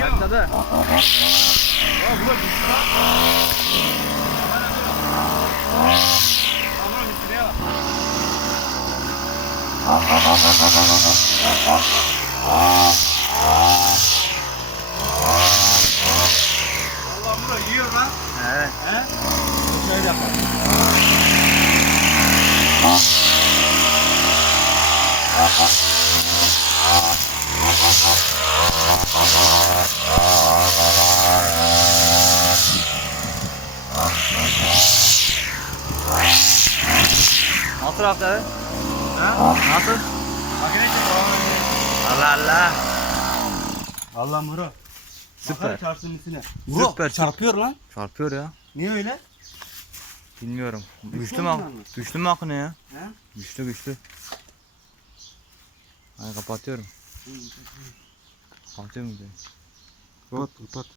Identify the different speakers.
Speaker 1: Başladı.
Speaker 2: Aa bu da bitti lan. Aa bu da bitti ne ya? Allah bu da yiyor lan.
Speaker 1: Evet.
Speaker 2: He? Şöyle yapalım.
Speaker 1: Nasıl rafları?
Speaker 2: Ha?
Speaker 1: Nasıl?
Speaker 2: Makine çek.
Speaker 1: Allah Allah.
Speaker 2: Allah Muro.
Speaker 1: Süper.
Speaker 2: Çarpsın üstüne. Muro
Speaker 1: Süper.
Speaker 2: çarpıyor lan.
Speaker 1: Çarpıyor ya.
Speaker 2: Niye öyle?
Speaker 1: Bilmiyorum.
Speaker 2: Güçlü
Speaker 1: Güçlü mü? Güçlü mü makine ya?
Speaker 2: He?
Speaker 1: Güçlü güçlü. Hadi kapatıyorum. Kapatıyorum videoyu.
Speaker 2: Kapat kapat.